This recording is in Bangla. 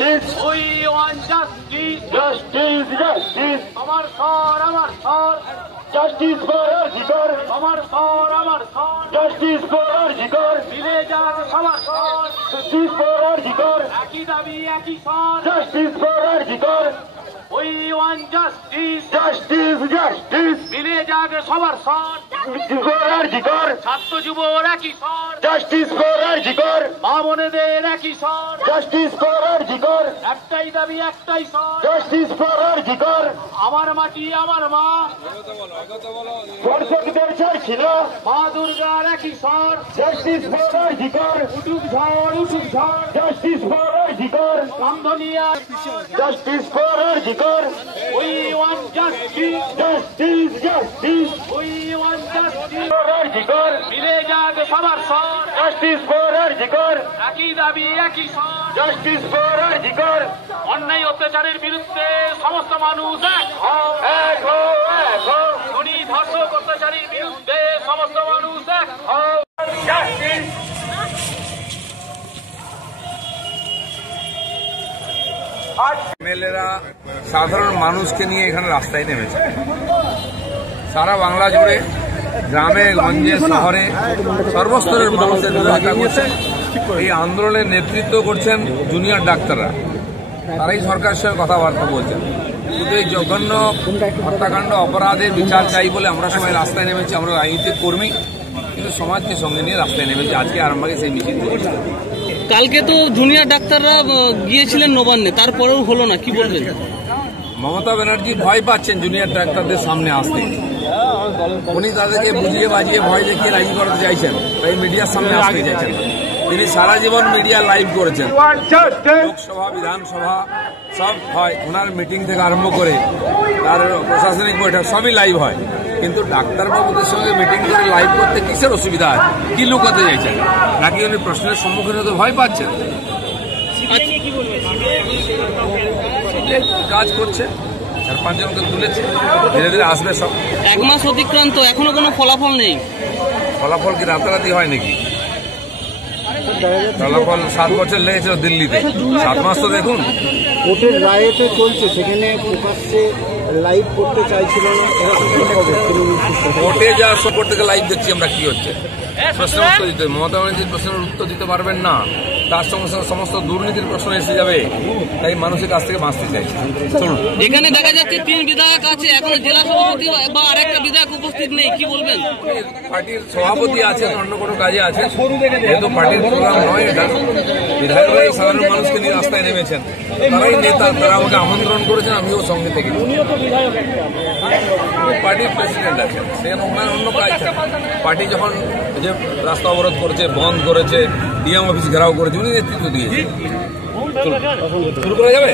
Justice, we want justice, justice, justice, আমার স্বর, আমার স্বর, জাস্টিস ফর আরজিকর, আমার স্বর, আমার স্বর, জাস্টিস ফর আরজিকর, মিলে যাক সবার স্বর, জাস্টিস ফর আরজিকর, একই দাবি একই স্বর, justice for RG Kar, we want justice, justice, justice মিলে যাক সবার স্বর, ফর আরজিকর, ছাত্র যুব একই স্বর, জাস্টিস ফর আরজিকর, মা বোনেদের একই স্বর, জাস্টিস ফর আরজিকর, একটাই দাবি একটাই স্বর, জাস্টিস ফর আরজিকর, আমার মাটি আমার মা, ধর্ষকদের ছাড়ছি না, মা দুর্গার একই স্বর, জাস্টিস ফর আরজিকর, উঠুক ঝড় উঠুক ঝড়, জাস্টিস ফর আরজিকর, কান্ধনিয়া, justice for RG Kar, we want justice, justice, justice we want justice, for RG Kar, মিলে যাক সবার স্বর, জাস্টিস ফর আরজিকর, একই দাবি একই স্বর, জাস্টিস ফর আরজিকর, অন্যায় অত্যাচারের বিরুদ্ধে সমস্ত মানুষ এক হও, এক হও, এক হও, খুনি ধর্ষক অত্যাচারীর বিরুদ্ধে সমস্ত মানুষ এক হও, জাস্টিস। এমএলএরা সাধারণ মানুষকে নিয়ে এখানে রাস্তায় নেমেছে। সারা বাংলা জুড়ে গ্রামে গঞ্জে শহরে সর্বস্তরের মানুষের বিরোধিতা করছে। এই আন্দোলনের নেতৃত্ব করছেন জুনিয়র ডাক্তাররা। তারাই সরকারের সঙ্গে কথাবার্তা বলছেন। কিন্তু এই জঘন্য হত্যাকাণ্ড অপরাধের বিচার চাই বলে আমরা সবাই রাস্তায় নেমেছি। আমরা রাজনৈতিক কর্মী, কিন্তু সমাজকে সঙ্গে নিয়ে রাস্তায় নেমেছি। আজকে আরামবাগে সেই মিছিল করেছি। কালকে তো জুনিয়র ডাক্তাররা গিয়েছিলেন নবান্নে, তারপরেও হলো না, কি বলবেন? মমতা ব্যানার্জি ভয় পাচ্ছেন জুনিয়র ডাক্তারদের সামনে আসতে। উনি তাদেরকে বুঝিয়ে বাজিয়ে ভয় দেখিয়ে রাজি করাতে চাইছেন, তাই মিডিয়ার সামনে আসতে চাইছেন। তিনি সারা জীবন মিডিয়া লাইভ করেছেন। লোকসভা বিধানসভা সব হয়, ওনার মিটিং থেকে আরম্ভ করে তার প্রশাসনিক বৈঠক সবই লাইভ হয়। কিন্তু ডাক্তারবাবুদের সঙ্গে মিটিং করে লাইভ করতে কিসের অসুবিধা আছে? কি লুকাতে চাইছেন? নাকি উনি প্রশ্নের সম্মুখীন হতে ভয় পাচ্ছেন? কাজ করছে, 4-5 জনকে তুলেছে, ধীরে ধীরে আসবে সব। 1 মাস অতিক্রান্ত, এখনো কোনো ফলাফল নেই। ফলাফল কি রাতারাতি হয় নাকি? ফলাফল 7 বছর লেগেছিল দিল্লিতে, 7 মাস তো দেখুন। কোর্টের রায়েতে চলছে, সেখানে প্রকাশ্যে লাইভ করতে চাইছিল না। কোর্টে যা কোর্ট থেকে লাইভ দেখছি আমরা কি হচ্ছে। প্রশ্নের উত্তর দিতে মমতা ব্যানার্জির প্রশ্নের উত্তর দিতে পারবেন না, তার সঙ্গে সঙ্গে সমস্ত দুর্নীতির প্রশ্ন এসে যাবে। তাই মানুষের কাছ থেকে বাঁচতে চাইছে। চলুন। এখানে দেখা যাচ্ছে 3 বিধায়ক আছে, এখন জেলা সভাপতি বা আরেকটা বিধায়ক উপস্থিত নেই, কি বলবেন? পার্টির সভাপতি আছেন, অন্য কোনো কাজে আছেন, যেহেতু পার্টির প্রোগ্রাম নয় এটা। বিধায়করাই সাধারণ মানুষকে নিয়ে রাস্তায় নেমেছেন, তারাই নেতা, তারা আমাকে আমন্ত্রণ করেছেন, আমিও সঙ্গে থেকে। পার্টির প্রেসিডেন্ট আছেন, সেখানে ওনার অন্য কাজ থাকে। পার্টি যখন যে রাস্তা অবরোধ করেছে, বন্ধ করেছে, ডিএম অফিস ঘেরাও করেছে, উনি নেতৃত্ব দিয়েছে। শুরু করা যাবে।